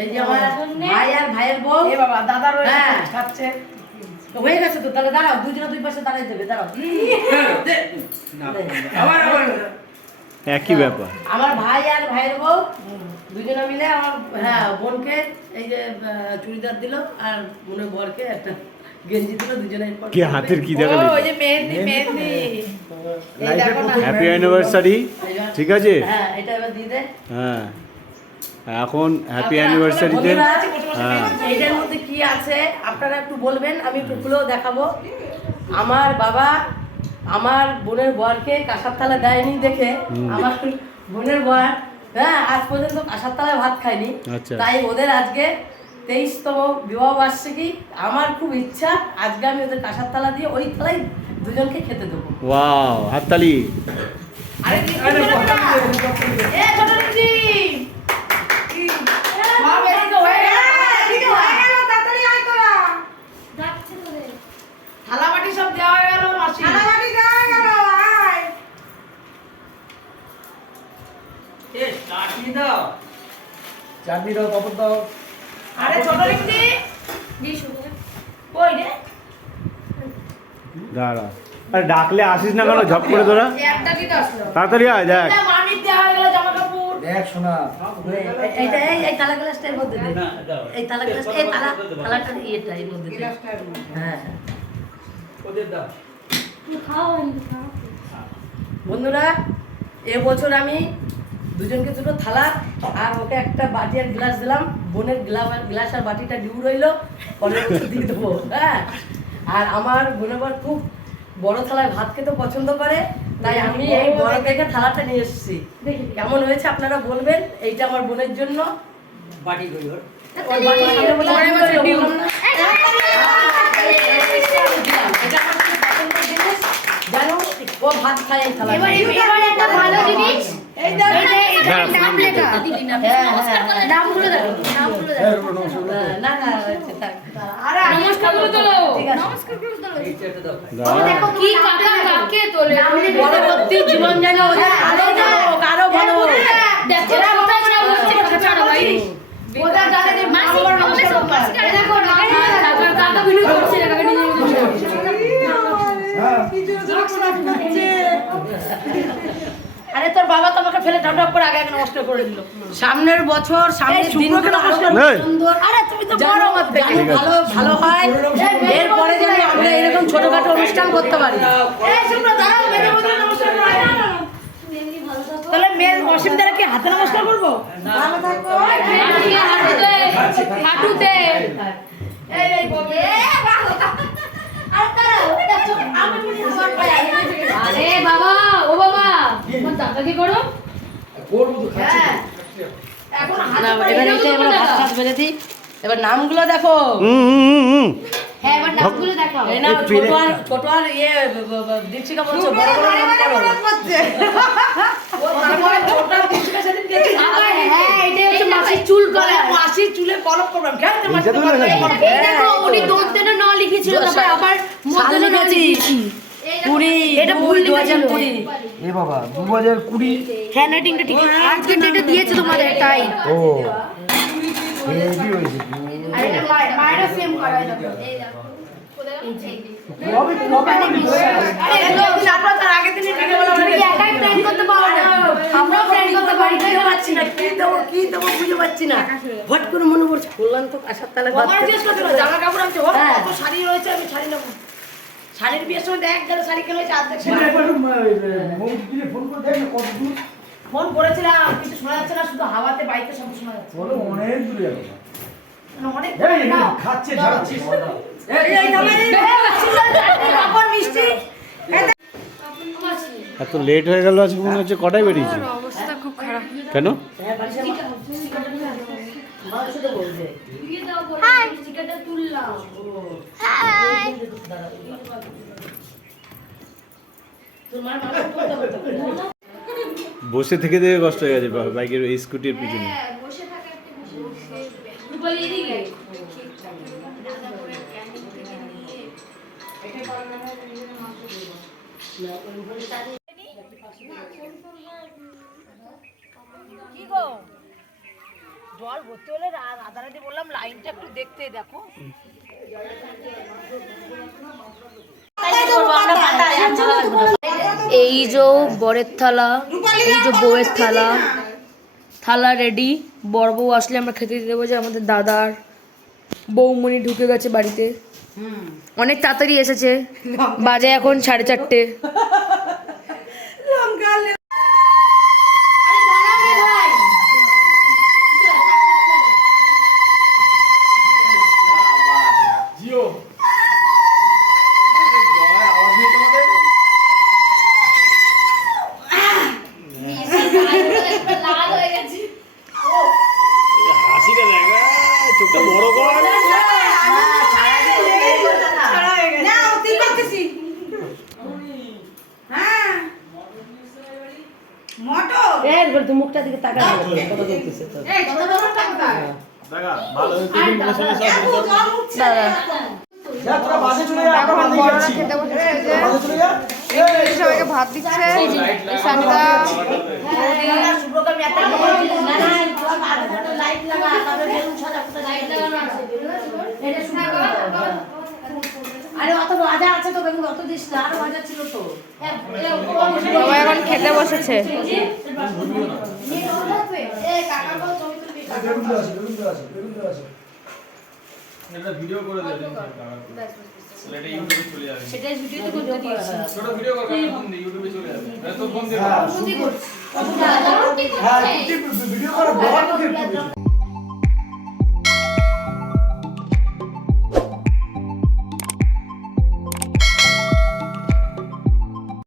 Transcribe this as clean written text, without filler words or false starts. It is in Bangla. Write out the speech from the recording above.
এই যে আমার ভাই আর ভাইয়ের বউ। এ বাবা দাদা রয়েছে খাচ্ছে। হয়ে গেছে তো, তাহলে দাঁড়াও, দুজনে দুই পাশে দাঁড়াই দেবে, দাঁড়াও। একই ব্যাপার। আমার ভাই আর ভাইয়ের বউ দুজনে মিলে আমার বোনকে এই যে চুড়িদার দিল, আর বোনের বরকে একটা গেঞ্জি দিল, দুজনে। কি হাতের কি দেখালি? ওই যে মেহেন্দি মেহেন্দি। এই দেখো না। Happy anniversary. ঠিক আছে, হ্যাঁ এটা এবার দিয়ে দে। হ্যাঁ এখন হ্যাপি অ্যানিভার্সারিতে। হ্যাঁ এইটার মধ্যে কি আছে আপনারা একটু বলবেন, আমি একটু খুলেও দেখাবো। আমার বাবা আমার বোনের বরকে কাঁসার থালা দেয়নি দেখে আমার বোনের বর আজ পর্যন্ত কাঁসার থালায় ভাত খায়নি। আচ্ছা। তাই ওদের আজকে 23তম বিবাহ বার্ষিকী। আমার খুব ইচ্ছা আজকে আমি ওদের কাঁসার থালা দিয়ে ওই থালাই দুজনকে খেতে দেবো। ওয়াও, হাততালি। আরে কি করে না? এ ছোট দিদি। মা বেরিয়ে হয়ে গেল। এদিকে হয়ে গেল, তাড়াতাড়ি আয় তোরা। যাচ্ছে তোরে। থালা বাটি সব দেওয়া হয়ে গেল মাসি। থালা বাটি দেওয়া হয়ে গেল, আয়। এ চাটনি দাও। চাটনি দাও, পাপড় দাও। আরে ছোট দিদি। দিয়ে শুরু কর। কই রে? দাঁড়া, আরে ডাকলে আসিস না কেন ঝপ করে তোরা? একটা কি দাস? তাড়াতাড়ি আয়, দেখ। এটা মানিক দেওয়া হয়ে গেল জামা কাপড়। দেখ শোনা, এইটা এই তালা গ্লাসটা এর মধ্যে দে। না, দাও। এই তালা গ্লাস, এই তালাটা ইয়েটা এর মধ্যে দে। হ্যাঁ ওদের দাও। তুই খাও আমি খাও। বন্ধুরা, এবছর আমি দুজনকে দুটো থালা আর ওকে একটা বাটি আর গ্লাস দিলাম। বোনের গ্লাস আর বাটিটা ডিউ রইলো, পরের বছর দিয়ে দেবো। হ্যাঁ, আর আমার বোনের বর খুব বড় থালায় ভাত খেতে পছন্দ করে, তাই আমি এই বড় দেখে থালাটা নিয়ে এসেছি। কেমন হয়েছে আপনারা বলবেন। এইটা আমার বোনের জন্য। বাটি কই ওর? ওর বাটির সামনে বলে আমি বললাম না। এটা আমার খুব পছন্দের জিনিস, জানো ও ভাত খায় এই থালা। এবার একটা ভালো জিনিস। এই দেখ এটা নাম লেখা। নমস্কার করে নামগুলো দেখো। নামগুলো দেখো। না না থাক। আরে নমস্কার করে তোলো। ঠিক আছে। নমস্কার করে তোলো। এইটা দাও। দাঁড়া। দেখো কি কাকা কাকে তোলে। পরবর্তী জীবন যেন ওদের আরো ভালো হোক, আরো ভালো হোক। দেখো না কোথায় সব হচ্ছে ছাড়ো ভাই। ওদের জানে যে মাসি বাবার নমস্কার নমস্কার করতে হয়। দেখো না কাকা কাকা ভিডিও করছে কাকা নিজে আরে তোর বাবা তো আমাকে ফেলে ঢপ করে আগে আগে নমস্কার করে দিল। সামনের বছর সামনের দিনগুলো আরো এই। সুন্দর। আরে তুমি তো বড় যেন আমার থেকে। ভালো ভালো হয়। এরপরে যেন আমরা এরকম ছোটখাটো অনুষ্ঠান করতে পারি। এই শুনো দাঁড়াও, মেয়েদের মধ্যে নমস্কার করো। এমনি ভালো থাকো। তাহলে মেয়ে অসীমদারে কি হাতে নমস্কার করবো? ভালো থাকো। হাঁটুতে হাঁটুতে এই এই বলবে। আরে বাবা ও বাবা তোমার দাদা কি করো করবো তো, খাচ্ছি তো। হ্যাঁ। এখন হাতে না, এবার এইটা এবার ভাত খাস বেড়ে দিই। এবার নামগুলো দেখো। হ্যাঁ এবার নামগুলো দেখাও এই না ছোট আর ইয়ে দীপশিকা বলছো বড় বড় নাম করো। ও তারপরে ছোটটা দীপশিকা সেদিন গেছে। হ্যাঁ এটাই হচ্ছে মাসির চুল বলে করা মাসির চুলে কলপ করলাম। কেন রে মাসি? এইটা তো লেখা এই দেখো উনি দন্তেটা ন লিখেছিল তারপর আবার মধ্যে ন লিখেছি কুড়ি এটা ভুল লিখেছিল 2020। এ বাবা 2020। হ্যান্ডরাইটিংটা ঠিক আজকে যেটা দিয়েছে তোমাদের তাই ও হেভি হয়েছে। আর এটা মায়েরও সেম করা হয় দেখো। এই দেখো কবে হয়ে গেছে? আরে এগুলো আপনারা তার আগের দিনই ভিডিও বানানো তুমি কি একাই প্ল্যান করতে পারো না আমরাও প্ল্যান করতে পারি তাই বুঝতে পারছি না কি দেবো বুঝে পাচ্ছি না। হট করে মনে পড়ছে বললাম তো কাঁসার তালে ভাত আমার জিজ্ঞেস করছিল জামা কাপড় আনছে। ওর হ্যাঁ। কত শাড়ি রয়েছে আমি শাড়ি নেব। শাড়ির বিয়ের সময় দেখ গেলে শাড়ি কেন হয়েছে অর্ধেক সেটা শাড়ি। একবার মৌদিকে ফোন করে দেখ না কতদূর। ফোন করেছিলাম কিন্তু শোনা যাচ্ছে না, শুধু হাওয়াতে বাইকে শব্দ শোনা যাচ্ছে। বলো অনেক দূরে যাবো। মানে অনেক এই খাচ্ছে ঝাড়ছিস। এই দামে কাপড় মিষ্টি। এত লেট হয়ে গেল আজকে, মনে হচ্ছে কটায় বেরিয়েছি? অবস্থা খুব খারাপ কেন? হ্যাঁ বাড়িতে মানুষ তো বলবে দিয়ে দাও বলে স্টিকারটা তুললাম তোমার মানুষ করতে হবে তো। বসে থেকে থেকে কষ্ট হয়ে গেছে বাইকের এই স্কুটির পিছনে। হ্যাঁ বসে থাকা একটা বসে রূপালি এদিকে কি গো জল ভর্তি হলে রাধারাধি বললাম লাইনটা একটু দেখতে দেখো। এই যে বরের থালা, এই যে বউয়ের থালা, থালা রেডি। বড় বউ আসলে আমরা খেতে দিতে দেবো। যে আমাদের দাদার বৌমণি ঢুকে গেছে বাড়িতে, অনেক তাড়াতাড়ি এসেছে, বাজে এখন 4:30। জিও আওয়াজ নেই তোমাদের? হাসিটা দেখা চোখটা বড় কর। এই বল তুই মুখটা দিকে তাকা না, কথা বলতেছে তো। দেখা ভালো টিফিন করে চলে এসো। দাদা যা তোরা বাসে চলে যা, আমরা বাসে যাচ্ছি। খেতে বসেছে এই যে বাসে চলে যা। এই সবাইকে ভাত দিচ্ছে সানিদা শুভকামী একটা না না লাইট লাগা, তারপরে বেলুন সাজা, কোথায় লাইট লাগানো আছে? এটা শুভকামী। আরে অত ভাজা আছে তো, বেগুন অত দিস না, আরো ভাজা ছিল তো। সবাই এখন খেতে বসেছে। বেলুন দেওয়া আছে, বেলুন দেওয়া আছে, বেলুন দেওয়া আছে। একটা ভিডিও করে দেবে। এটা ইউটিউবে চলে যাবে। সেটাই ভিডিওতে করতে দিয়েছি। ছোট ভিডিও করবে, ফোন দিয়ে ইউটিউবে চলে যাবে। তো ফোন দিয়ে হ্যাঁ, ভিডিও করে ব্লগ